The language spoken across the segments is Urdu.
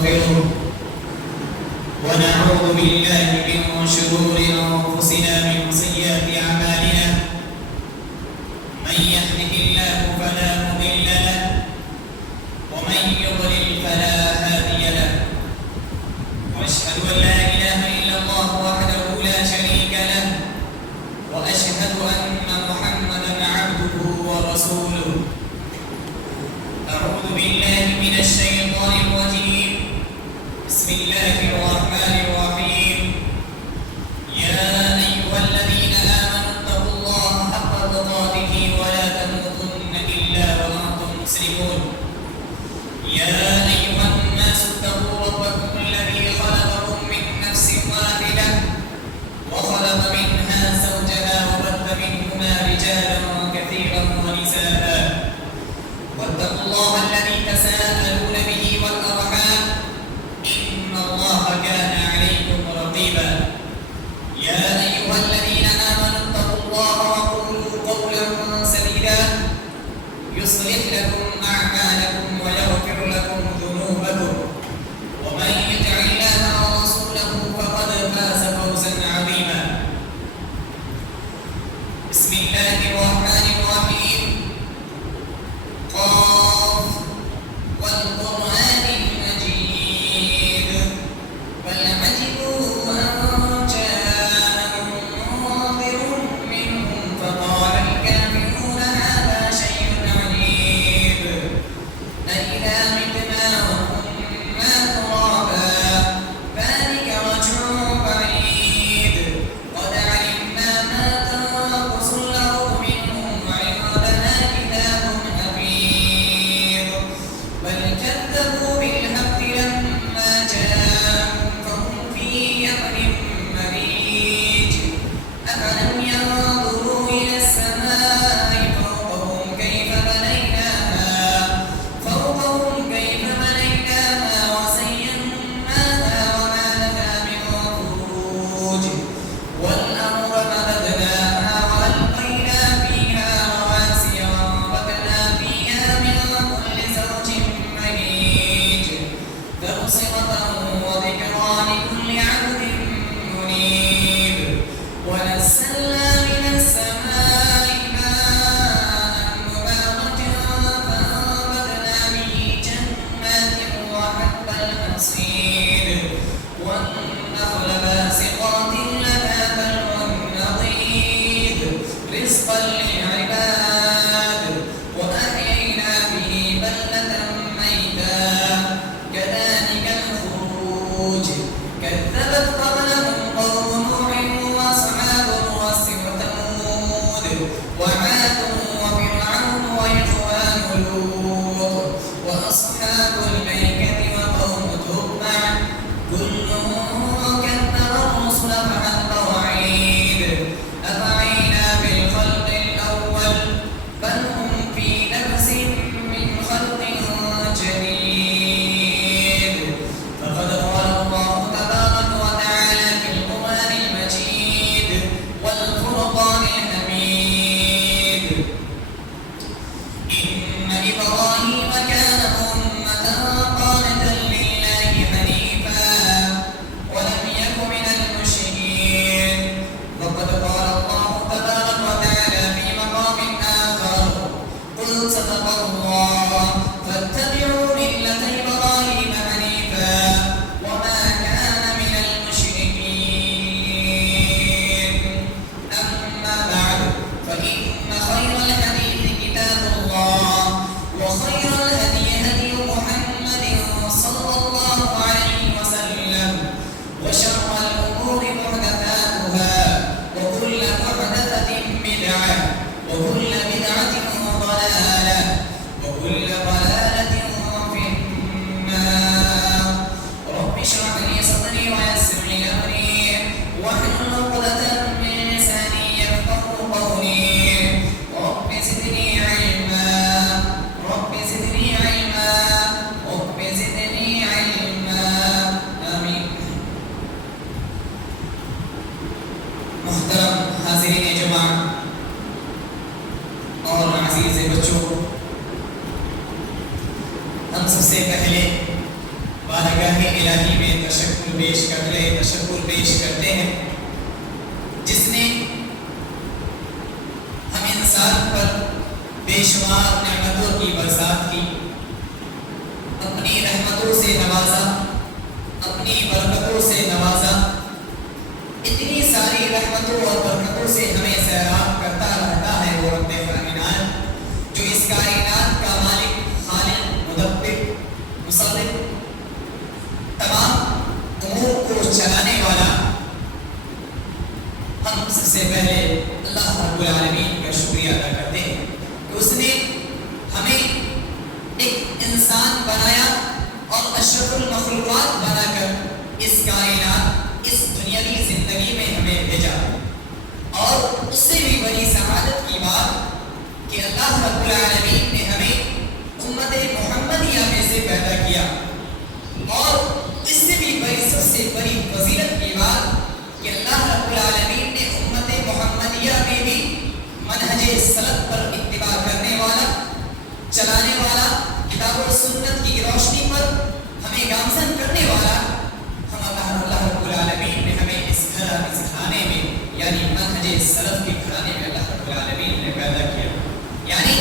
ونستغفره ونعوذ بالله من شرور أنفسنا من سيئات أعمالنا من يهده الله فلا مضل له ومن يضلل فلا هادي له وأشهد أن لا إله إلا الله وحده لا شريك له وأشهد أن محمدا عبده ورسوله أعوذ بالله من الشيطان الرجيم بسم الله الرحمن الرحيم يا أيها الذين آمنوا اتقوا الله حق تقاته ولا تموتن إلا وأنتم مسلمون يا أيها الناس اتقوا ربكم الذي خلقكم من نفس واحدة وخلق منها زوجها وبث منهما رجالا كثيرا ونساء واتقوا الله الذي تساءلون به والأرحام إن الله كان عليكم رقيبا يا أيها الذين آمنوا اتقوا الله وقولوا قولا سديدا يصلح لكم أعمالكم ويغفر لكم ذنوبكم ومن يطع الله ورسوله فقد فاز فوزا عظيما بسم الله الرحمن الرحيم قاف والقرآن المجيد بل عجبوا أن جاءهم منذر منهم فقال الكافرون هذا شيء عجيب أإذا متنا وكنا ترابا ذلك رجع بعيد قد علمنا ما تنقص الأرض منهم وعندنا كتاب حفيظ بل كذبوا بالحق لما جاءهم فهم في أمر مريج أفلم ينظروا إلى السماء فوقهم كيف بنيناها وزيناها وما لها من فروج والأرض مددناها وألقينا فيها رواسي وأنبتنا فيها من كل زوج بهيج تبصرة وذكرى لكل عبد منيب ونزلنا من السماء ماء مباركا فأنبتنا به جنات وحب الحصيد والنخل باسقات لها بلع نضيد رزقا للعباد وأحيينا به بلدة ميتا كذلك الخروج كذبت قبلهم قوم نوح وأصحاب الرس وثمود وعاد وفرعون وإخوان لوط وأصحاب الأيكة وقوم تبع كل كذب الرسل فحق وعيد أفعينا بالخلق الأول بل هم في لبس من خلق جديد فقد قال الله بارگاہ الہی میں تشکر پیش کرتے ہیں جس نے ہم انسان پر بے شمار نعمتوں کی برسات کی، اپنی رحمتوں سے نوازا، اپنی برکتوں سے نوازا، اتنی ساری رحمتوں اور برکتوں سے ہمیں سیراب کرتا رہتا ہے وہ رب کائنات، جو اس کائنات کا مالک، خالق، مدبر، مصرف، تمام امور کو چلانے والا۔ ہم سب سے پہلے اللہ رب العالمین کا شکریہ ادا کرتے ہیں کہ اس نے ہمیں ایک انسان بنایا اور اشرف المخلوقات بنا کر اس کائنات، اس دنیاوی زندگی میں ہمیں بھیجا۔ اور اس سے بھی بڑی سعادت کی بات کہ اللہ رب العالمین نے ہمیں امت محمدیہ میں سے پیدا کیا، اور اس سے بھی بڑی، سب سے بڑی فضیلت کی بات کہ اللہ رب العالمین نے امت محمدیہ میں بھی منہج سلف پر اتباع کرنے والا، چلانے والا، کتاب و سنت کی روشنی پر ہمیں گامزن کرنے والا، اللہ رب العالمین نے ہمیں اس گھرانے میں، یعنی منہج سلف کے گھرانے میں اللہ رب العالمین نے پیدا کیا۔ یعنی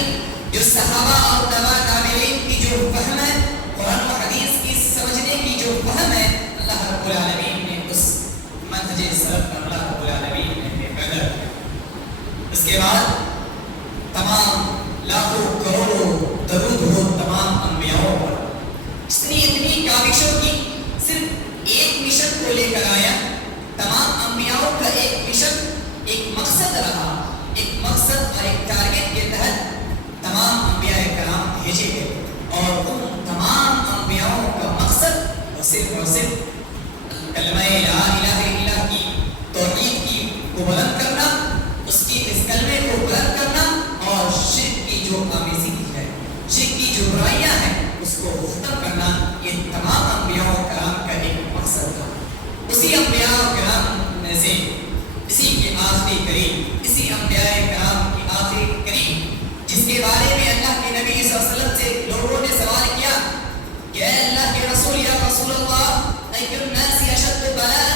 جو صحابہ اور تبع تابعین کی جو فہم ہے، قرآن و حدیث کی سمجھنے کی جو فہم ہے، اللہ رب العالمین نے اس منہج سلف پر اللہ رب العالمین نے پیدا کیا۔ اس کے بعد تمام لاکھوں کروڑوں درود ہو تمام انبیاءوں پر، اتنی کاوشوں کی، صرف ایک مشن کو لے کر آیا۔ تمام انبیاءوں کا ایک مشن، ایک مقصد رہا، ایک مقصد اور ایک ٹارگٹ کے تحت تمام انبیاء کرام بھیجے گئے، اور ان تمام انبیاءوں کا مقصد اور صرف کلمہ لا الہ الا اللہ کی توحید کی کو بلند کرنا، اس کی اس کلمے کو بلند کرنا، اور شرک کی جو آمیزی ہے، شرک کی جو برائیاں ہیں، اس کو ختم کرنا، یہ تمام انبیاء کرام کا ایک مقصد تھا۔ اسی انبیاء کرام میں سے اسی کے آخری قریب، اسی انبیاء کرام کی آخری قریب، جس کے بارے میں اللہ کے نبی صلی اللہ علیہ وسلم سے لوگوں نے سوال کیا کہ اے اللہ کے رسول، یا رسول اللہ، ای الناس اشد بلاء،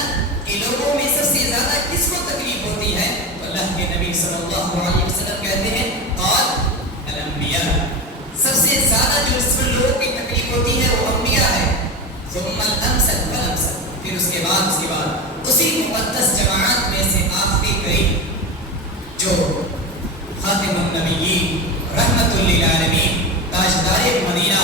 کہ لوگوں میں سب سے زیادہ کس کو تکلیف ہوتی ہے؟ تو اللہ کے نبی صلی اللہ علیہ وسلم کہتے ہیں قال الانبیاء، سب سے زیادہ جو اس پر لوگوں کی تکلیف ہوتی ہے وہ انبیاء ہے۔ ثم الامثل فالامثل، پھر اس کے بعد اسی مقدس جماعت میں سے آخری قریب جو خاتم النبیین، رحمت للعالمین، تاجدار مدینہ،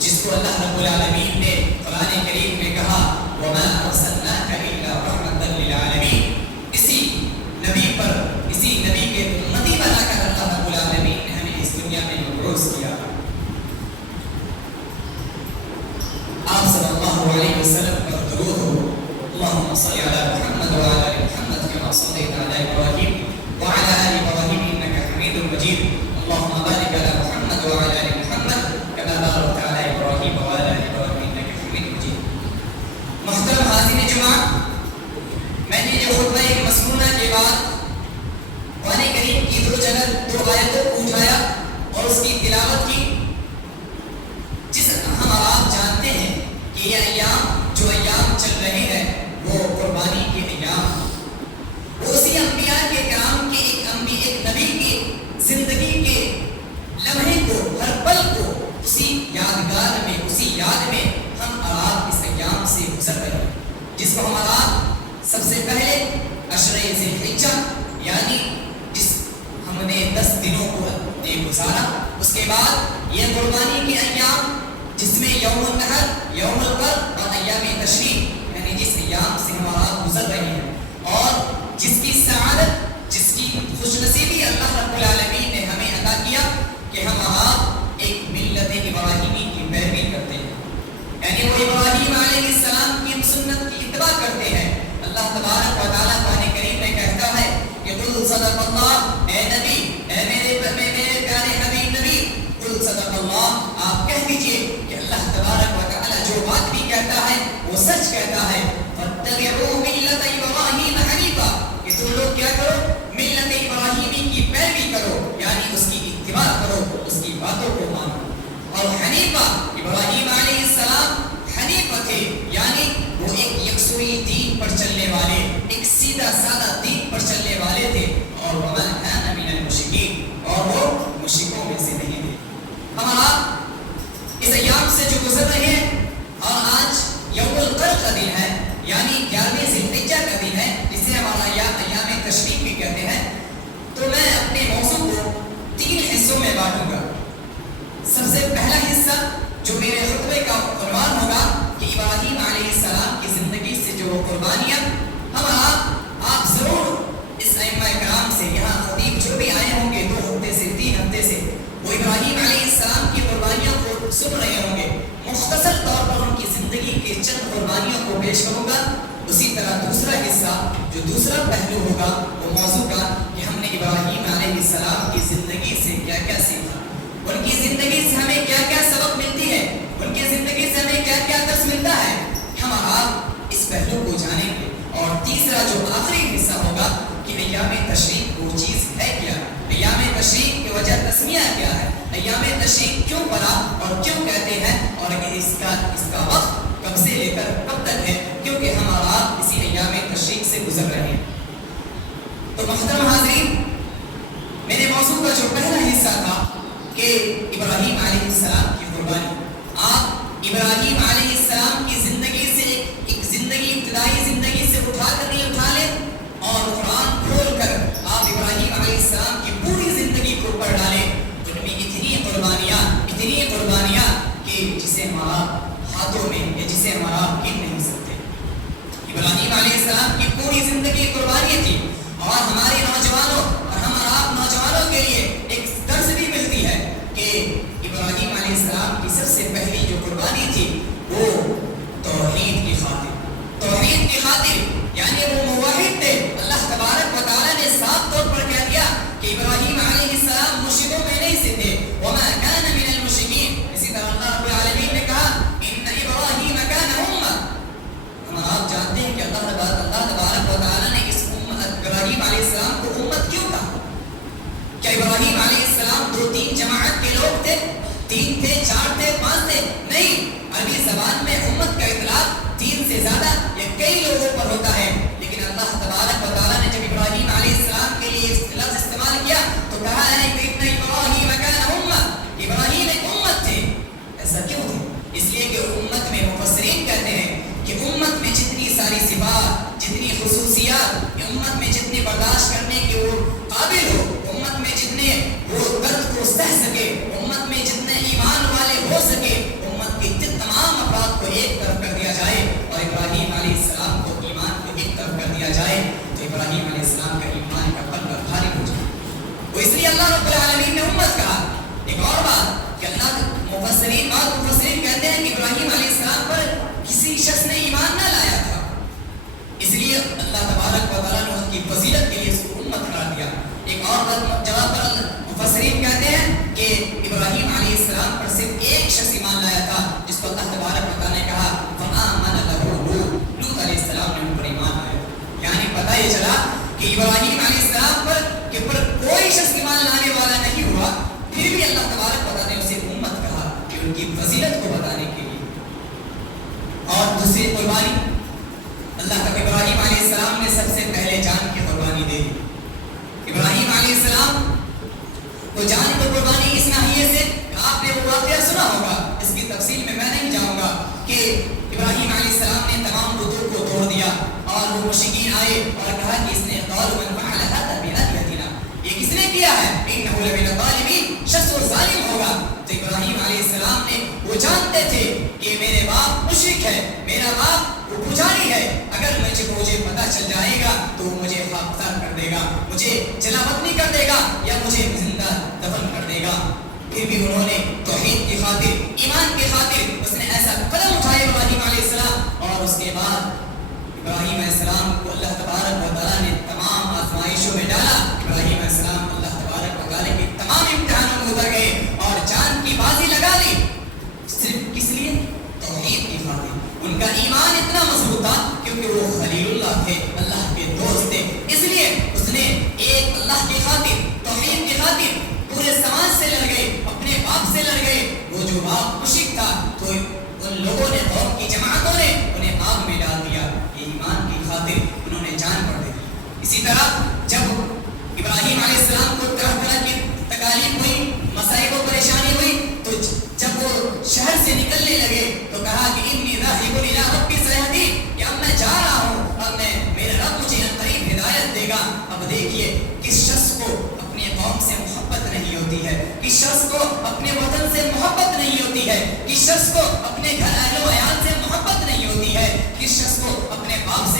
جس کو اللہ رب العالمین نے قرآن کریم میں کہا وَمَا أَرْسَلْنَاكَ إِلَّا رَحْمَةً لِلْعَالَمِينَ، اسی نبی پر، اسی نبی کے امتی بنا کر اللہ رب العالمین نے ہمیں اس دنیا میں مبعوث کیا۔ آپ صلی اللہ علیہ وسلم پر درود ہو۔ اللهم صل على محمد وعلى آل محمد كما صليت على إبراهيم وعلى آل إبراهيم إنك حميد مجيد، اللهم بارك على محمد وعلى آل محمد كما باركت على إبراهيم وعلى آل إبراهيم إنك حميد مجيد۔ محترم حاضرین جمعہ، میں نے جو خطبہ مسنونہ کے بعد قرآن کریم کی دو آیتوں کو اٹھایا اور اس کی تلاوت کی، جس ہم آپ جانتے ہیں کہ یہ ایام جو ایام چل رہے ہیں وہ قربانی کے ایام، وہ اسی انبیاء کے کرام کے ایک نبی کی زندگی کے لمحے کو، ہر پل کو، اسی یادگار میں، اسی یاد میں ہم آپ اس ایام سے گزر رہے ہیں، جس کو ہم آپ سب سے پہلے عشرہ ذی الحجہ، یعنی جس ہم نے 10 دنوں کو گزارا، اس کے بعد یہ قربانی کے ایام جس میں یوم النحر، یوم القر اور ایام تشریق، یعنی جس ایام سے ہم آپ گزر رہے ہیں، اور جس کی سعادت، جس کی خوش نصیبی اللہ رب العالمین نے ہمیں عطا کیا کہ ہم آپ ایک ملت ابراہیمی کی پیروی کرتے ہیں، یعنی وہ ابراہیم علیہ السلام کی سنت کی اتباع کرتے ہیں۔ اللہ تبارک و تعالیٰ قرآن کریم میں کہتا ہے کہ قل صدق اللہ، اے نبی، اے میرے پیارے حبیب نبی، قل صدق اللہ، آپ کہہ دیجئے کہ اللہ تبارک و تعالیٰ جو بات بھی کہتا ہے وہ سچ کہتا ہے۔ فاتبعوا ملت ابراہیم حنیفا، کہ تم لوگ کیا کرو؟ ملت ابراہیمی کی پیروی کرو، یعنی اس کی اتباع کرو، اس کی باتوں کو مانو۔ اور حنیفہ، ابراہیم علیہ السلام حنیف تھے، وہ قربانیاں ہم آپ ضرور اس ائمہ کرام سے، یہاں خطیب جو بھی آئے ہوں گے 2 ہفتے سے 3 ہفتے سے، وہ ابراہیم علیہ السلام کی قربانیوں کو سن رہے ہوں گے. مختصر طور پر ان کی زندگی کے چند قربانیوں کو پیش کروں گا. اسی طرح دوسرا حصہ جو دوسرا پہلو ہوگا وہ موضوع کا کہ ہم نے ابراہیم علیہ السلام کی زندگی سے کیا کیا سیکھا، ان کی زندگی سے ہمیں کیا کیا سبق ملتی ہے، ان کی زندگی سے ہمیں کیا کیا درس ملتا ہے. ہم آپ اس پہلو کو جانیں گے. اور تیسرا جو آخری حصہ ہوگا کہ ایام تشریق وہ چیز ہے کیا، ایام تشریق کی وجہ تسمیہ کیا ہے، ایام تشریق کیوں پڑا اور کیوں کہتے ہیں، اور اس کا وقت کب سے لے کر کب تک ہے، کیونکہ ہم اور آپ اسی ایام تشریق سے گزر رہے ہیں. تو محترم حاضرین، میرے موضوع کا جو پہلا حصہ تھا کہ ابراہیم علیہ السلام کی قربانی، آپ ابراہیم علیہ السلام کی زندگی سے ایک زندگی، ابتدائی زندگی سے اٹھا کر نہیں اٹھا لیں اور قرآن کھول کر آپ ابراہیم علیہ السلام کی پوری زندگی کو پڑھ ڈالیں. ان میں اتنی قربانیاں کہ جسے ہمارا ہاتھوں میں یا جسے ہمارا گن نہیں سکتے. ابراہیم علیہ السلام کی پوری زندگی قربانی تھی. اور ہمارے نوجوانوں اور ہم اور آپ نوجوانوں کے لیے ایک درس بھی ملتی ہے کہ ابراہیم علیہ السلام کی سب سے پہلی جو قربانی تھی وہ توحید کی خاطر یعنی وہ موحد تھے. اللہ تبارک و تعالیٰ نے صاف طور پر کہہ دیا کہ ابراہیم علیہ السلام مشرکوں میں نہیں سے تھے. وما كان من المشرکین. اسی طرح اللہ رب العالمین نے کہا ان ابراہیم كان امة. ہم آپ جانتے ہیں کہ اللہ تبارک و تعالیٰ نے اس ابراہیم علیہ السلام کو امت کیوں کہا؟ کیا ابراہیم علیہ السلام 2-3 جماعت کے لوگ تھے؟ 3 تھے، 4 تھے، 5 تھے؟ نہیں. عربی زبان میں امت کا اطلاق 3 سے زیادہ یا کئی لوگوں پر ہوتا ہے. لیکن اللہ تبارک و تعالیٰ نے جب ابراہیم علیہ السلام کے لیے لفظ استعمال کیا تو کہا ہے کہ ابراہیم كان امة. ابراہیم ایک امت تھے. ایسا کیوں تھے؟ اس لیے کہ امت میں مفسرین کہتے ہیں کہ امت میں جتنی ساری صفات، جتنی خصوصیات، امت میں جتنی برداشت کرنے کے وہ قابل ہو، امت میں جتنے وہ درد کو سہ سکے، امت میں جتنے ایمان والے ہو سکے، امت کے تمام افراد کو ایک طرف کر دیا جائے اور ابراہیم علیہ السلام کو ایمان کو ایک طرف کر دیا جائے تو ابراہیم علیہ السلام کا ایمان کا پلڑا بھاری ہو جائے. وہ اس لیے اللہ رب العالمین نے امت کہا. ایک اور بات کہ اللہ مفسرین کہتے ہیں کہ ابراہیم علیہ السلام پر کسی شخص نے ایمان نہ لایا تھا، اس لیے اللہ تبارک و تعالیٰ نے اس کی فضیلت کے لیے اس کو امت قرار دیا. ایک اور جواب پر مفسرین کہتے ہیں کہ ابراہیم علیہ السلام پر صرف ایک شخص ایمان لایا تھا جس کو اللہ تبارک و تعالیٰ نے کہا فآمن لہ لوط علیہ السلام نے ان پر ایمان لایا. یعنی پتہ یہ چلا کہ ابراہیم علیہ السلام پر کوئی شخص ایمان لانے والا نہیں ہوا، پھر بھی اللہ تبارک و تعالیٰ نے اسے امت کہا کہ ان کی فضیلت کو بتانے کے لیے. اور دوسری قربانی اللہ کا ابراہیم علیہ السلام نے سب سے پہلے جان کی قربانی دے دی. ابراہیم علیہ السلام کو جان کی قربانی اس ناحیے سے آپ نے وہ واقعہ سنا ہوگا، اس کی تفصیل میں نہیں جاؤں گا کہ ابراہیم علیہ السلام نے تمام بتوں کو توڑ دیا اور وہ مشرکین آئے اور کہا کہ اس نے قالوا من فعل هذا بآلهتنا، یہ کس نے کیا ہے؟ انه لمن الظالمین، شخص وہ ظالم ہوگا. تو ابراہیم علیہ السلام نے وہ جانتے تھے کہ میرے باپ مشرک ہے، میرا باپ وہ پجاری ہے، اگر مجھے پتہ چل جائے گا تو وہ مجھے خاکسار کر دے گا، مجھے جلا وطنی کر دے گا یا مجھے زندہ دفن کر دے گا. پھر بھی انہوں نے توحید کی خاطر، ایمان کی خاطر اس نے ایسا قدم اٹھایا ابراہیم علیہ السلام. اور اس کے بعد ابراہیم علیہ السلام کو اللہ تبارک و تعالیٰ نے تمام آزمائشوں میں ڈالا. ابراہیم علیہ السلام اللہ تبارک و تعالیٰ کے تمام امتحانوں میں اتر گئے اور جان کی بازی لگا لی. صرف کس لیے؟ توحید کی خاطر. ان کا ایمان اتنا مضبوط تھا کیونکہ وہ خلیل اللہ تھے، اللہ کے دوست تھے. اس لیے اس نے ایک اللہ کی خاطر، توحید کی خاطر پورے سماج سے لڑ گئے، اپنے باپ سے لڑ گئے. وہ جو باپ مشرک تھا تو ان لوگوں نے، قوم کی جماعتوں نے انہیں آگ میں ڈال دیا. یہ ایمان کی خاطر انہوں نے جان پر دے دی. اسی طرح جب ابراہیم علیہ السلام کو طرح طرح کی تکالیف ہوئی، مسائل و پریشانی ہوئی، تو جب وہ شہر سے نکلنے لگے تو کہا کہ انی ذاہب الی ربی سیہدین، کہ اب میں جا رہا ہوں، اب میرا رب مجھے قریب ہدایت دے گا. اب دیکھیے کس شخص کو اپنے قوم سے محبت نہیں ہوتی ہے، کس شخص کو اپنے وطن سے محبت نہیں ہوتی ہے، کس شخص کو اپنے گھر اہل و عیال سے محبت نہیں ہوتی ہے، کس شخص کو اپنے باپ سے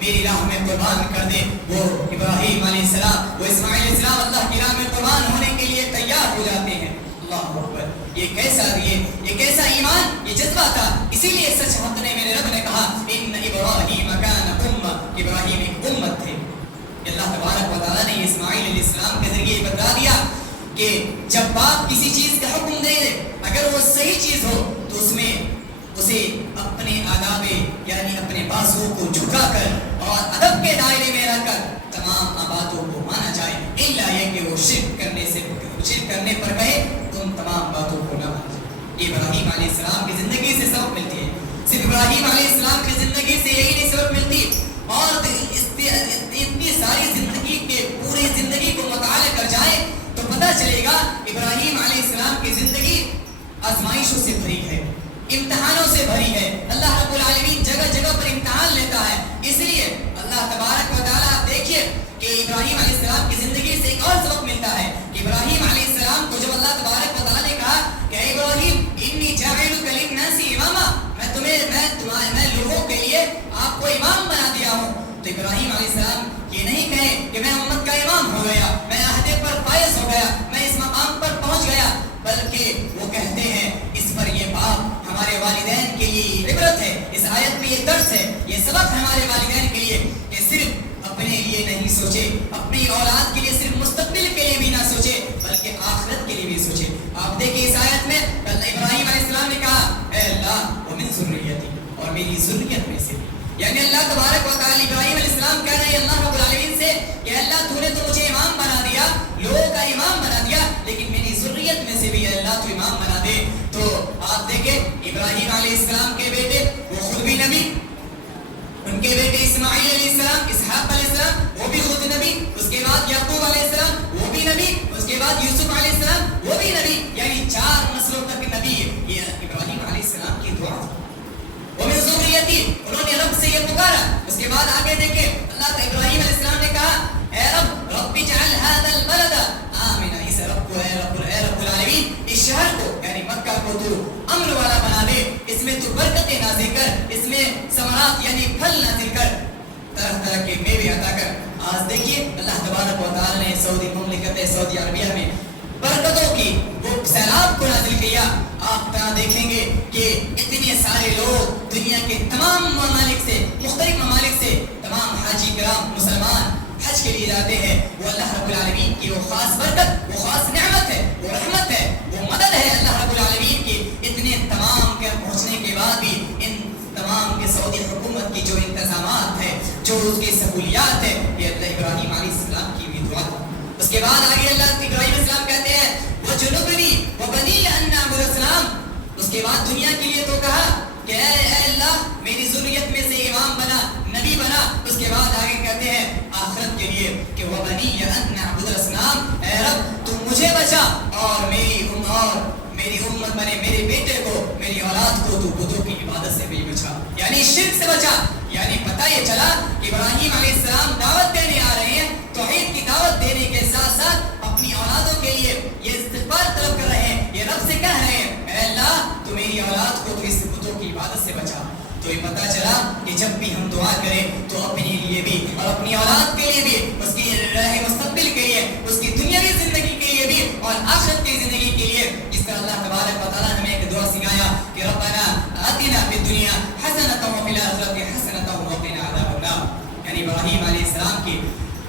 میری راہ میں قربان کر دے. وہ ابراہیم علیہ السلام وہ اسماعیل علیہ السلام اللہ کی راہ میں قربان ہونے کے لیے تیار ہو جاتے ہیں. اللہ اکبر. یہ کیسا ایمان, یہ جذبہ تھا. اسی لیے سچ حق نے میرے رب نے کہا ان ابراہیم کان امہ, ابراہیم ایک امت تھے. اللہ تبارک و تعالیٰ نے اسماعیل علیہ السلام کے ذریعے بتا دیا کہ جب باپ کسی چیز کا حکم دے اگر وہ صحیح چیز ہو تو اس میں اسے اپنے آداب یعنی اپنے بازو کو جھکا کر اور ادب کے دائرے میں رکھ کر تمام باتوں کو مانا جائے, الا یہ کہ وہ شرک کرنے پر کہے تم تمام باتوں کو نہ مانا جائے. ابراہیم علیہ السلام کی زندگی سے سبق ملتی ہے. صرف ابراہیم علیہ السلام کی زندگی سے یہی نہیں سبق ملتی, اور اتنی ساری زندگی کے پوری زندگی کو مطالعہ کر جائے تو پتہ چلے گا ابراہیم علیہ السلام کی زندگی آزمائشوں سے بھری ہے, امتحانوں سے بھری ہے. اللہ رب العالمین جگہ جگہ پر امتحان لیتا ہے. اس لیے اللہ تبارک و تعالیٰ آپ دیکھیے کہ ابراہیم علیہ السلام کی زندگی سے ایک اور سبق ملتا ہے کہ ابراہیم علیہ السلام کو جب اللہ تبارک و تعالیٰ نے کہا کہ اے ابراہیم انی جاعلک للناس اماما, میں لوگوں کے لیے آپ کو امام بنا دیا ہوں, تو ابراہیم علیہ السلام یہ نہیں کہے کہ میں امت کا امام ہو گیا, میں عہدے پر فائز ہو گیا, میں اس مقام پر پہنچ گیا, بلکہ وہ کہتے ہیں اس پر یہ بات ہمارے والدین کے لیے عبرت ہے. اس آیت میں یہ درس ہے, یہ سبق ہمارے والدین کے لیے کہ صرف اپنے لیے نہیں سوچے, اپنی اولاد کے لیے صرف مستقبل کے لیے بھی نہ سوچے بلکہ آخرت کے لیے بھی سوچے. آپ دیکھیں اس آیت میں ابراہیم علیہ السلام نے کہا اے اللہ ومن ذریتی, اور میری ذریت میں سے, یعنی اللہ تبارک و تعالی ابراہیم علیہ السلام کہہ رہے ہیں اللہ رب العالمین سے کہ اللہ تو نے تو مجھے امام بنا دیا, لوگوں کا امام بنا دیا, لیکن میری ذریت میں سے بھی اللہ تو امام بنا دے. تو آپ دیکھیں ابراہیم علیہ السلام کے بیٹے وہ خود بھی نبی, ان کے بیٹے اسماعیل علیہ السلام, اسحاق علیہ السلام وہ بھی خود نبی, اس کے بعد یعقوب علیہ السلام وہ بھی نبی, اس کے بعد یوسف علیہ السلام وہ بھی نبی, یعنی 4 نسلوں تک نبی. یہ ابراہیم علیہ السلام کی دعا تھی. ومن ذریتی, انہوں نے رب سے یہ پکارا. اس کے بعد آگے دیکھیں اللہ ابراہیم علیہ السلام نے کہا اے رب اجعل هذا البلد آمنا, اس رب کو اے رب العالمین اس شہر کو یعنی مکہ کو تو امن والا بنا دے, اس میں تو برکتیں نازل کر, اس میں ثمرات یعنی پھل نازل کر, طرح طرح کے میوے عطا کر. آج دیکھیے اللہ تبارک و تعالی نے سعودی مملکت سعودی عربیہ میں برکتوں کی وہ سیلاب کو نازل کیا. آپ دیکھیں گے کہ اتنے سارے لوگ دنیا کے تمام ممالک سے, مختلف ممالک سے تمام حاجی کرام مسلمان حج کے لیے جاتے ہیں. وہ اللہ رب العالمین کی وہ خاص برکت, وہ خاص نعمت ہے, وہ رحمت ہے, وہ مدد ہے اللہ رب العالمین کی. اتنے تمام کے پہنچنے کے بعد بھی ان تمام کے سعودی حکومت کی جو انتظامات ہے, جو اس کی سہولیات ہے, یہ اللہ ابراہیم علیہ السلام کی بھی دعا تھا. اس کے بعد آگے اللہ ابراہیم علیہ السلام کہتے ہیں وَجُنُبْنِي وَبَنِيَّ أَن نَعْبُدَ الْأَصْنَامَ. اس کے بعد دنیا کے لیے تو کہا کہ اے اللہ میری ذریت میں سے امام بنا, نبی بنا. اس کے بعد آگے کہتے ہیں آخرت کے لیے کہ وَبَنِيَّ أَن نَعْبُدَ الْأَصْنَامَ, اے رب تو مجھے بچا اور میری امت بنے, میرے بیٹے کو, میری اولاد کو تو بتوں کی عبادت سے بھی بچا, یعنی شرک سے بچا. یعنی پتہ یہ چلا کہ ابراہیم علیہ السلام دعوت دینے آ رہے ہیں, توحید کی دعوت دینے کے ساتھ ساتھ اپنی اولادوں کے لیے یہ استغفار طلب کر رہے ہیں, یہ رب سے کہہ رہے ہیں اے اللہ تو میری اولاد کو تو اس بتوں کی عبادت سے بچا. تو یہ پتہ چلا کہ جب بھی ہم دعا کریں تو اپنے لیے بھی اور اپنی اولاد کے لیے بھی, اس کی راہ مستقبل کے لیے, اس کی دنیاوی زندگی کے لیے بھی اور آخرت کی زندگی کے لیے, جس طرح اللہ تبارک و تعالیٰ نے ہمیں ایک دعا سکھایا کہ ربنا آتنا فی الدنیا حسنۃ وفی الآخرۃ حسنۃ وقنا عذاب النار. یعنی ابراہیم علیہ السلام کی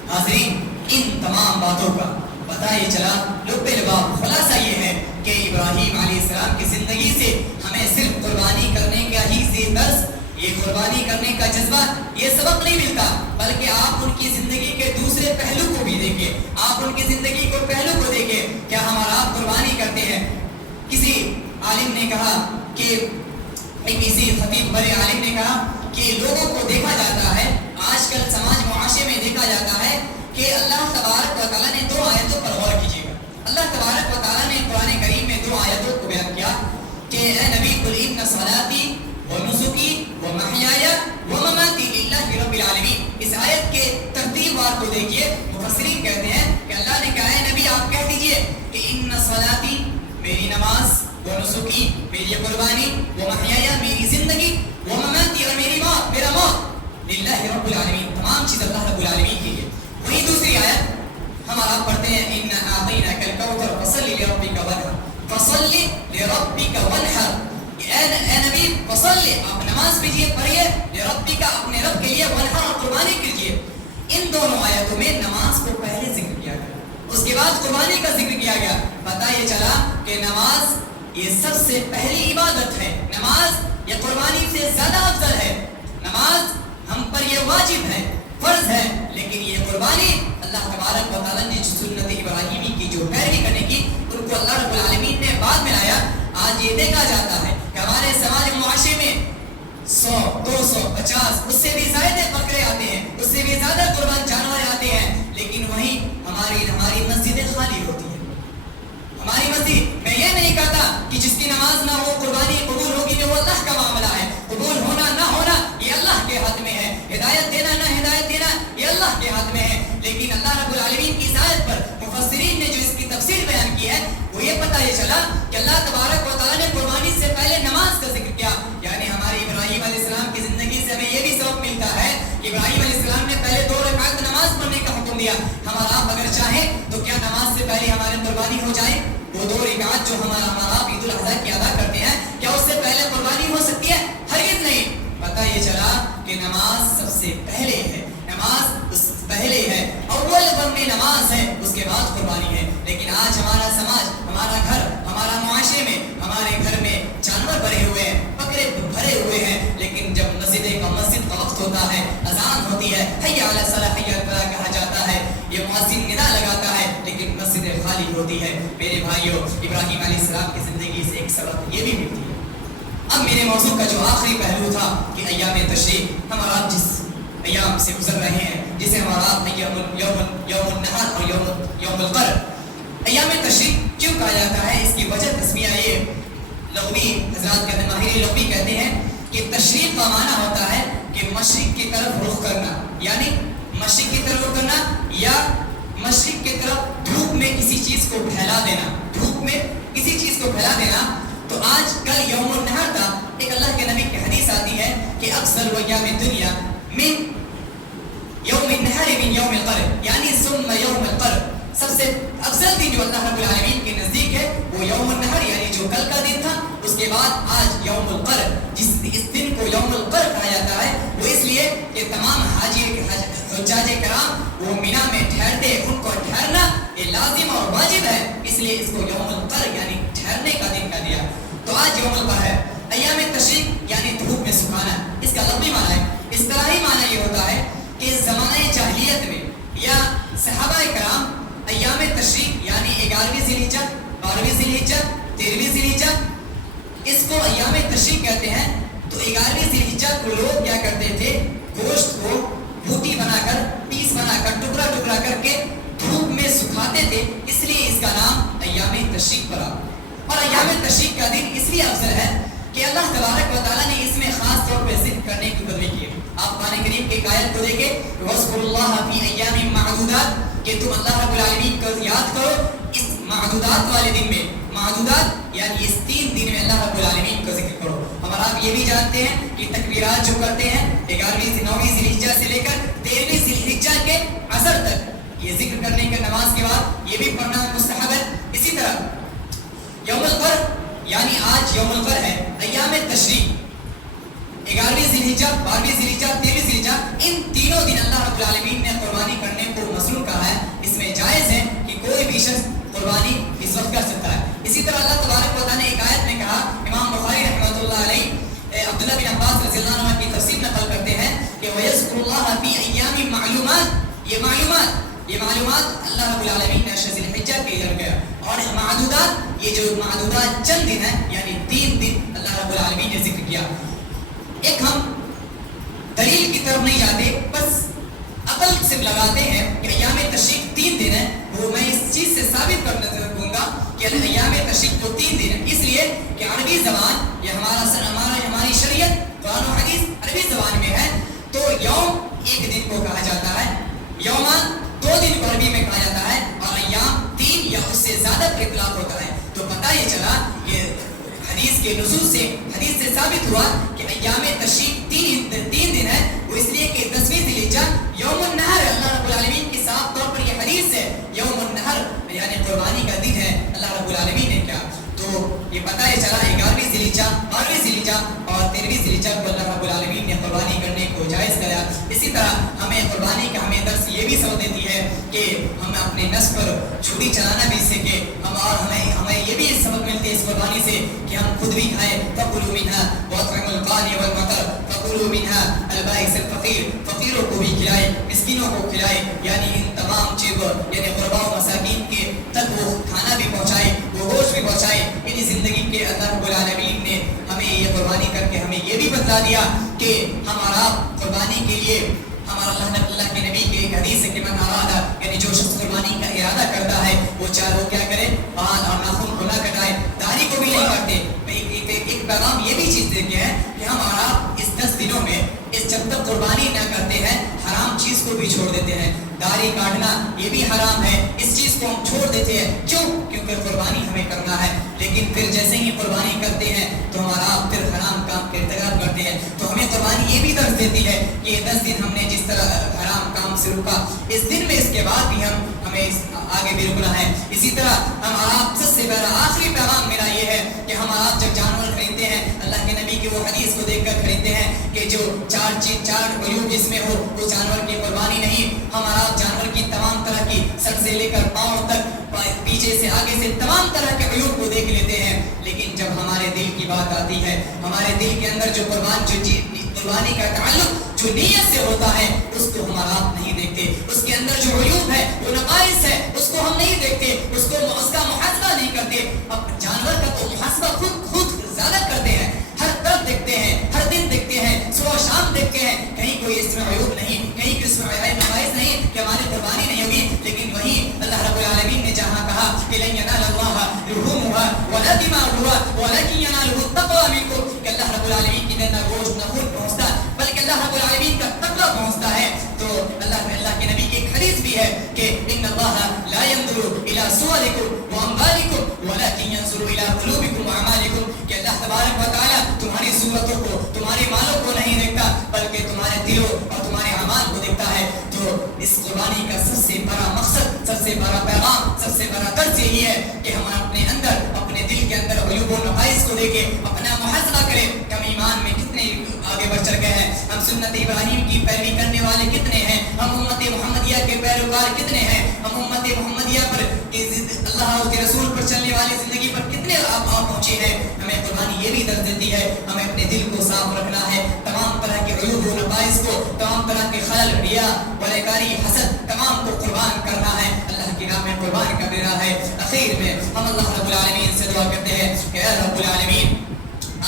حاضرین ان تمام باتوں کا پتہ یہ چلا, لب لباب خلاصہ یہ ہے کہ ابراہیم علیہ السلام کی زندگی سے ہمیں صرف قربانی کرنے کا ہی درس, یہ قربانی کرنے کا جذبہ, یہ سبق نہیں ملتا, بلکہ آپ ان کی زندگی کے دوسرے پہلو کو بھی دیکھیں. آپ ان کی زندگی کو پہلو کو دیکھیں, کیا ہم اور آپ قربانی کرتے ہیں. کسی عالم نے کہا کہ کسی خطیب بڑے عالم نے کہا کہ لوگوں کو دیکھا جاتا ہے, آج کل سماج معاشرے میں دیکھا جاتا ہے کہ اللہ تبارک و تعالیٰ نے 2 آیتوں پر غور کیجیے گا. اللہ تبارک و تعالیٰ نے قرآن کریم میں 2 آیتوں کو بیان کیا کہ اے نبی قل ان صلاتی ونسکی ومحیای ومماتی للہ رب العالمین. اس آیت کے ترتیب وار کو دیکھیے, مفسرین کہتے ہیں کہ اللہ نے کہا ہے نبی آپ کہہ دیجئے کہ ان صلاتی میری نماز, ونسکی میری قربانی, ومحیای میری زندگی, ومماتی اور میری موت, میرا موت, للہ رب العالمین، تمام چیز اللہ رب العالمین کی ہے. وہی دوسری آیت ہم آپ پڑھتے ہیں اِنَّا أَعْطَيْنَاكَ الْكَوْثَرَ فَصَلِّ لِرَبِّكَ وَانْحَرْ، فَصَلِّ لِرَبِّكَ وَانْحَرْ. اے نبی فصلی، آپ نماز پڑھیے، لربک، اپنے رب کے لیے، وانحر، اور قربانی کیجیے. ان دونوں آیتوں میں نماز کو پہلے ذکر کیا گیا، اس کے بعد قربانی کا ذکر کیا گیا. پتہ یہ چلا کہ نماز یہ سب سے پہلی عبادت ہے. نماز یہ قربانی سے زیادہ افضل ہے. نماز ہم پر یہ واجب ہے، فرض ہے، لیکن یہ قربانی اللہ تبارک و تعالیٰ نے سنت ابراہیمی کی جو پیروی کرنے کی، ان کو اللہ رب العالمین نے بعد میں لایا. آج یہ دیکھا جاتا ہے کہ ہمارے سماج معاشرے میں 100 200 50 اس سے بھی زیادہ بکرے آتے ہیں، اس سے بھی زیادہ قربان جانور آتے ہیں، لیکن وہیں ہماری مسجدیں خالی ہوتی ہیں. ہماری مسجد، میں یہ نہیں کہتا کہ جس کی نماز نہ ہو قربانی قبول ہوگی، وہ اللہ کا معاملہ ہے. قبول ہونا نہ ہونا یہ اللہ کے ہاتھ میں ہے. ہدایت دینا نہ ہدایت دینا یہ اللہ کے ہاتھ میں ہے. لیکن اللہ رب العالمین کی ذات پر مفسرین نے جو اس کی تفسیر بیان کی ہے، وہ یہ پتہ یہ چلا کہ اللہ تبارک و تعالیٰ نے قربانی سے پہلے نماز کا ذکر کیا. یعنی ہمارے ابراہیم علیہ السلام کی زندگی سے ہمیں یہ بھی سبق ملتا ہے کہ ابراہیم علیہ السلام نے پہلے 2 رکعت نماز پڑھنے کا حکم دیا. ہمارا آپ اگر چاہیں تو کیا نماز سے پہلے ہماری قربانی ہو جائے؟ وہ 2 رکعت جو ہمارا آپ عید الاضحیٰ کی ادا کرتے ہیں، کیا اس سے پہلے قربانی ہو سکتی ہے؟ ہرگز نہیں. پتہ یہ چلا کہ نماز سب سے پہلے ہے، نماز اس پہلے ہے، اول وقت میں نماز ہے، اس کے بعد قربانی ہے. لیکن آج ہمارا سماج، ہمارا گھر، ہمارا معاشرے میں، ہمارے گھر میں جانور بھرے ہوئے ہیں، بکرے بھرے ہوئے ہیں، لیکن جب مسجد کا وقت ہوتا ہے، اذان ہوتی ہے، حی علی الصلاۃ حی علی الفلاح کہا جاتا ہے، یہ مؤذن ندا لگاتا ہے، لیکن مسجد خالی ہوتی ہے. میرے بھائیوں، ابراہیم علیہ السلام کی زندگی سے ایک سبق یہ بھی ملتی ہے. اب میرے موضوع کا جو آخری پہلو تھا کہ ایام تشریق، ہمارا جس ایام سے گزر رہے ہیں، جسے ہمارا یوم النحر اور یوم القر، ایام تشریق کیوں کہا جاتا ہے؟ اس کی وجہ تسمیہ یہ لغوی حضرات کہتے ہیں، ماہر لغوی کہتے ہیں کہ تشریق کا معنی ہوتا ہے کہ مشرق کی طرف رخ کرنا، یعنی مشرق کی طرف رخ کرنا یا مشرق کی طرف دھوپ میں کسی چیز کو پھیلا دینا، دھوپ میں کسی چیز کو پھیلا دینا. تو آج کل یوم النحر تھا. ایک اللہ کے نبی کی حدیث آتی ہے کہ افضل ایام الدنیا من یوم النحر من یوم القر، یعنی ثم یوم القر، سب سے افضل دن جو اللہ رب العالمین کے نزدیک ہے وہ یوم النحر، یعنی جو کل کا دن تھا. اس کے بعد آج یوم القر، اس دن کو یوم القر کہا جاتا ہے، وہ اس لیے کہ تمام حجاج کرام وہ مینا میں ٹھہرتے، ان کو ٹھہرنا یہ لازم اور واجب ہے، اس لیے اس کو یوم القر یعنی ٹھہرنے کا دن کہہ دیا. تو آج یوم القر ہے. ایام تشریق یعنی دھوپ میں سکھانا، اس کا لفظی معنی ہے. اصطلاحی معنی یہ ہوتا ہے کہ زمانہ جاہلیت میں یا صحابہ کرام ایام تشریق یعنی 11ویں ذی الحجہ، 12ویں ذی الحجہ، 13ویں ذی الحجہ، اس کو ایام تشریق کہتے ہیں. تو 11ویں ذی الحجہ کو لوگ کیا کرتے تھے؟ گوشت کو بوٹی بنا کر، پیس بنا کر، ٹکڑا ٹکڑا کر کے دھوپ میں سکھاتے تھے، اس لیے اس کا نام ایام تشریق پڑا. اور ایام تشریق کا دن اس لیے افضل ہے کہ اللہ تبارک و تعالیٰ نے اس میں خاص طور پہ ذکر کرنے کی بدوی کی ہے. آپ قرآن کریم کی ایک آیت کو دیکھیں، وَاذْكُرُوا اللَّهَ فِي أَيَّامٍ مَّعْدُودَاتٍ، کہ تم اللہ رب العالمین کو یاد کرو اس معدودات والے دن میں. معدودات یعنی اس 3 دن میں اللہ رب العالمین کو ذکر کرو. ہمارا آپ یہ بھی جانتے ہیں کہ تکبیرات جو کرتے ہیں 11ویں سے 9ویں ذی الحجہ سے لے کر 13ویں ذی الحجہ کے عصر تک، یہ ذکر کرنے کے نماز کے بعد یہ بھی پڑھنا مستحب ہے. اسی طرح یوم القر یعنی آج یوم القر ہے. ایام تشریق 11ویں ذی الحجہ، 12ویں ذی الحجہ، 13ویں ذی الحجہ، ان تینوں دن اللہ رب العالمین نے قربانی کرنے کو مسنون کہا ہے. اس میں جائز ہے کہ کوئی بھی شخص قربانی اس وقت کر سکتا ہے. اسی طرح اللہ تبارک و تعالیٰ نے ایک آیت میں کہا، امام بخاری رحمۃ اللہ علیہ عبداللہ بن عباس رضی اللہ عنہ کی تفسیر نقل کرتے ہیں کہ وَيَذْكُرُ اللَّهَ فِي أَيَّامٍ مَّعْلُومَاتٍ، یہ معلومات اللہ رب العالمین نے ذی الحجہ کے ادھر گیا. اور معدودات، یہ جو معدودات چند دن ہیں یعنی 3 دن اللہ رب العالمین نے ذکر کیا. ایک ہم دلیل کی طرف نہیں جاتے، بس عقل سے لگاتے ہیں کہ ایام تشریق 3 دن ہیں. وہ میں اس چیز سے ثابت کرنا چاہوں گا کہ ایام تشریق کو 3 دن ہیں، اس لیے کہ عربی زبان یہ ہماری شریعت قرآن و حدیث عربی زبان میں ہے. تو یوم ایک دن کو کہا جاتا ہے، یومان 2 دن کو عربی میں کہا جاتا ہے، اور ایام 3 یا اس سے زیادہ پر اطلاق ہوتا ہے. تو پتہ یہ چلا کہ حدیث کے نصوص سے، حدیث سے ثابت ہوا کہ ایام تشریق 3 دن ہے. وہ اس لیے کہ 10ویں ذی الحجہ یوم النحر ہے. اللہ رب العالمین کی صاف طور پر یہ حدیث ہے یوم النحر یعنی قربانی کا دن ہے اللہ رب العالمین نے کیا. تو یہ پتہ ہے چلا 11ویں ذی الحجہ 12ویں ذی الحجہ اور 13ویں ذی الحجہ کو اللہ رب العالمین نے قربانی کرنے کو جائز کرایا. اسی طرح ہمیں قربانی کا ہمیں درس یہ بھی سبق دیتی ہے کہ ہم اپنے نفس پر چھری چلانا بھی سیکھیں. اور ہمیں یہ بھی سبق ملتی ہے اس قربانی سے کہ ہم خود بھی کھائیں. فَكُلُوا مِنْهَا وَأَطْعِمُوا الْقَانِعَ وَالْمُعْتَرَّ فَكُلُوا مِنْهَا الْبَائِسَ الْفَقِيرَ. فقیروں کو بھی کھلائیں, مسکینوں کو کھلائیں, یعنی ان تمام چیزوں یعنی غرباء و مساکین کے تک وہ کھانا بھی پہنچائے, وہ گوشت بھی پہنچائے. انہیں زندگی کے اللہ رب العالمین نے ہمیں یہ قربانی کر کے ہمیں یہ بھی بتلا دیا کہ ہمارا قربانی کے لیے ہمارا اللہ کے نبی کے ایک حدیث ہے کہ من ارادہ یعنی جو شخص قربانی کا ارادہ کرتا ہے وہ چاروں کیا کرے, بال اور ناخن کو نہ کٹائے, داڑھی کو بھی نہیں کاٹے. ایک پیغام یہ بھی چیز دیتے ہیں کہ ہمارا اس 10 دنوں میں جب تک قربانی نہ کرتے ہیں حرام چیز کو بھی چھوڑ دیتے ہیں. داڑھی کاٹنا یہ بھی حرام ہے, اس چیز کو ہم چھوڑ دیتے ہیں. کیوں؟ کیونکہ قربانی ہمیں کرنا ہے. لیکن پھر جیسے ہی قربانی کرتے ہیں تو ہمارا پھر حرام کام کا ارتکاب کرتے ہیں. تو ہمیں قربانی یہ بھی درس دیتی ہے کہ یہ 10 دن ہم نے جس طرح حرام کام سے رکا, اس دن میں اس کے بعد بھی ہمیں آگے بھی رکنا ہے. اسی طرح ہمارا سب سے پہلا آخری پیغام میرا یہ ہے کہ ہم آپ جب جانور خریدتے ہیں اللہ کے نبی کی وہ حدیث کو دیکھ کر خریدتے ہیں کہ جو چار عیوب جس میں ہو وہ جانور کی قربانی نہیں. ہمارا جانور کی تمام طرح کی سر سے لے کر پاؤں تک پیچھے سے آگے سے تمام طرح کے عیوب کو دیکھ لیتے ہیں. لیکن جب ہمارے دل کی بات آتی ہے, ہمارے دل کے اندر جو قربانی کا تعلق جو نیت سے ہوتا ہے اس کو ہمارا آپ نہیں دیکھتے. اس کے اندر جو عیوب ہے وہ نقائص ہے اس کو ہم نہیں دیکھتے, اس کا محاسبہ نہیں کرتے. اب جانور کا تو محاسبہ خود زیادہ کرتے ہیں, ہر طرف دیکھتے ہیں, ہر دن دیکھتے ہیں, صبح شام دیکھتے ہیں, کہیں کوئی اس میں عیوب نہیں, کہیں کوئی اس میں نقائص نہیں کہ ہماری قربانی نہیں ہوگی. لیکن وہی اللہ رب العالمین نے جہاں کہا کہ لن ینال اللہ لحومها ولا دماؤها ولکن ینالہ التقوی منکم, کہ اللہ رب العالمین کی نہ گوشت نہ خون پہنچتا بلکہ اللہ رب العالمین کا تقوی پہنچتا ہے. تو اللہ کے نبی کی ایک حدیث بھی ہے کہ ان اللہ لا ينظر الى صورکم واموالکم ولکن ينظر الى قلوبکم واعمالکم, کہ اللہ تبارک و تعالی تمہاری صورتوں کو تمہاری مالوں کو نہیں دیکھتا بلکہ تمہارے دلوں اور تمہارے اعمال کو دیکھتا ہے. تو اس قربانی کا سب سے بڑا مقصد, سب سے بڑا پیغام, سب سے بڑا درس یہی ہے کہ ہم اپنے اندر اپنے دل کے اندر عیوب و نقائص کو دیکھیں, اپنا محاسبہ کریں کہ ہم ایمان میں کتنے آگے بڑھ چل گئے ہیں, ہم سنت ابراہیم کی پیروی کرنے والے کتنے ہیں, ہم امت محمدیہ کے پیروکار کتنے ہیں, ہم امت محمدیہ پر اللہ کے رسول پر چلنے والی زندگی پر کتنے آپ پہنچے ہیں. ہمیں قربانی یہ بھی درس دیتی ہے ہمیں اپنے دل کو صاف رکھنا ہے, تمام طرح کے عیوب و نقائص کو, تمام طرح کے خلل, ریا, ولیکاری, حسد, تمام کو قربان کرنا ہے, اللہ کی راہ میں قربان کر دینا ہے. اخیر میں ہم اللہ رب العالمین سے دعا کرتے ہیں کہ اے رب العالمین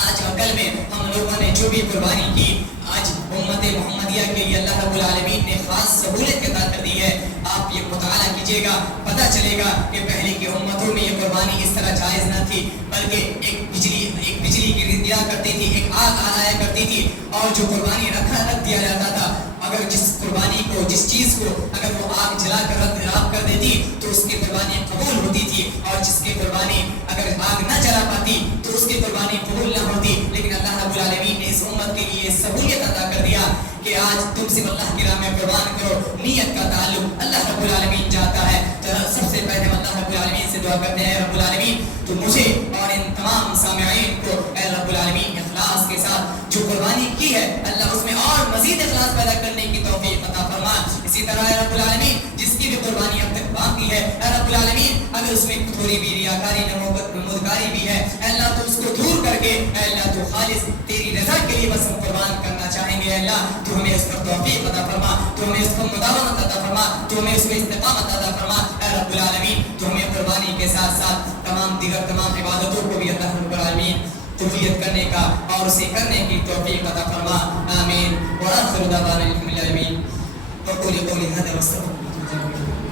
آج اور کل میں ہم لوگوں نے جو بھی قربانی کی, آج امت محمدیہ کے لیے اللہ رب العالمین نے خاص سہولت عطا کر دی ہے. آپ یہ مطالعہ کیجئے گا, پتہ چلے گا کہ پہلے کی امتوں میں یہ قربانی اس طرح جائز نہ تھی بلکہ ایک بجلی کی دیا کرتی تھی, ایک آگ آیا کرتی تھی اور جو قربانی رکھ دیا جاتا تھا. اگر جس قربانی کو, جس چیز کو اگر وہ آگ جلا کر رکھ کر دیتی تو اس کی قربانی قبول ہوتی تھی, اور جس کی قربانی اگر آگ نہ جلا پاتی تو اس کی قربانی قبول نہ ہوتی. لیکن اللہ رب العالمین نے اس امت کے لیے سہولت عطا کر دیا کہ آج تم صرف اللہ کی راہ میں قربان کرو. نیت کا تعلق اللہ رب العالمین جاتا ہے. تو سب سے پہلے ہم اللہ رب العالمین سے دعا کرتے ہیں, رب العالمین تو مجھے اور ان تمام سامعین کو اے رب العالمین اخلاص کے ساتھ جو قربانی کی ہے اللہ اس میں اور مزید اخلاص پیدا کرنے کی توفیق عطا فرما. اسی طرح اے رب العالمین جس کی بھی قربانی اب تک باقی ہے اے رب العالمین اگر اس میں تھوڑی بھی ریاکاری, نمودکاری بھی ہے اے اللہ تو اس کو دور کر کے اے اللہ تو خالص تیری رضا کے لیے بس ہم قربان کرنا چاہیں گے. اے اللہ تو ہمیں اس پر توفیق عطا فرما, تو ہمیں اس پر مداومت عطا فرما, تو ہمیں اس پر استقامت عطا فرما. اے رب العالمین تو ہمیں قربانی کے ساتھ ساتھ تمام عبادتوں کو بھی اللہ رب العالمین قبولیت کرنے کا اور اسے کرنے کی توفیق عطا فرما. آمین. وآخر دعوانا الحمد للہ. وقولوا قولي هذا واستغفر الله.